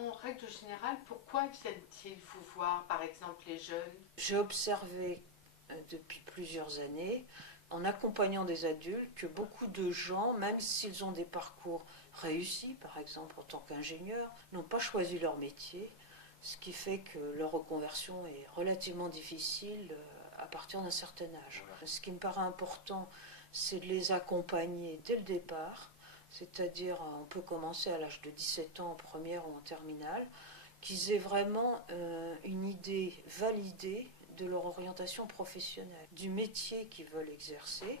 En règle générale, pourquoi viennent-ils vous voir, par exemple les jeunes? J'ai observé depuis plusieurs années, en accompagnant des adultes, que beaucoup de gens, même s'ils ont des parcours réussis, par exemple en tant qu'ingénieurs, n'ont pas choisi leur métier, ce qui fait que leur reconversion est relativement difficile à partir d'un certain âge. Ce qui me paraît important, c'est de les accompagner dès le départ, c'est-à-dire on peut commencer à l'âge de 17 ans en première ou en terminale, qu'ils aient vraiment une idée validée de leur orientation professionnelle, du métier qu'ils veulent exercer,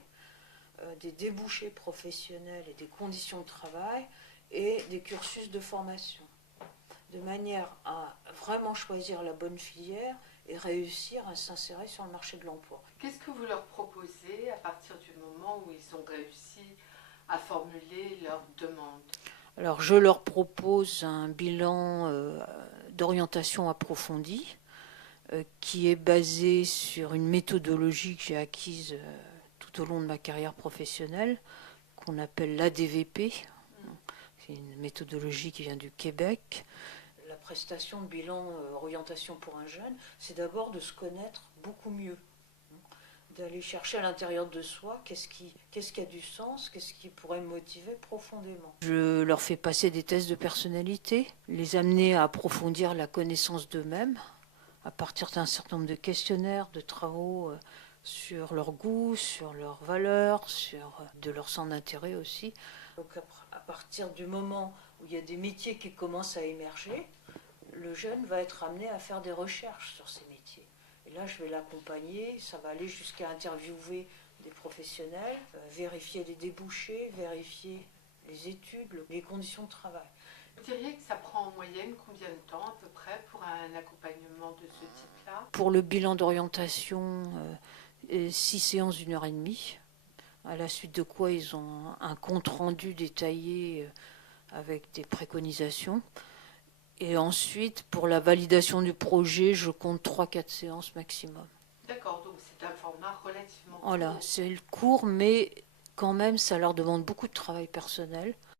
des débouchés professionnels et des conditions de travail et des cursus de formation, de manière à vraiment choisir la bonne filière et réussir à s'insérer sur le marché de l'emploi. Qu'est-ce que vous leur proposez à partir du moment où ils ont réussi à formuler leur demande? Alors je leur propose un bilan d'orientation approfondie qui est basé sur une méthodologie que j'ai acquise tout au long de ma carrière professionnelle, qu'on appelle l'ADVP. C'est une méthodologie qui vient du Québec. La prestation de bilan orientation pour un jeune, c'est d'abord de se connaître beaucoup mieux, d'aller chercher à l'intérieur de soi qu'est-ce qui a du sens, qu'est-ce qui pourrait me motiver profondément. Je leur fais passer des tests de personnalité, les amener à approfondir la connaissance d'eux-mêmes à partir d'un certain nombre de questionnaires, de travaux sur leur goût, sur leurs valeurs, sur de leur centre d'intérêt aussi. Donc à partir du moment où il y a des métiers qui commencent à émerger, le jeune va être amené à faire des recherches sur ces métiers. Et là, je vais l'accompagner, ça va aller jusqu'à interviewer des professionnels, vérifier les débouchés, vérifier les études, les conditions de travail. Vous diriez que ça prend en moyenne combien de temps à peu près pour un accompagnement de ce type-là? Pour le bilan d'orientation, 6 séances d'1 h 30, à la suite de quoi ils ont un compte-rendu détaillé avec des préconisations. Et ensuite, pour la validation du projet, je compte 3-4 séances maximum. D'accord, donc c'est un format relativement Voilà, court. c'est le court, mais quand même, ça leur demande beaucoup de travail personnel.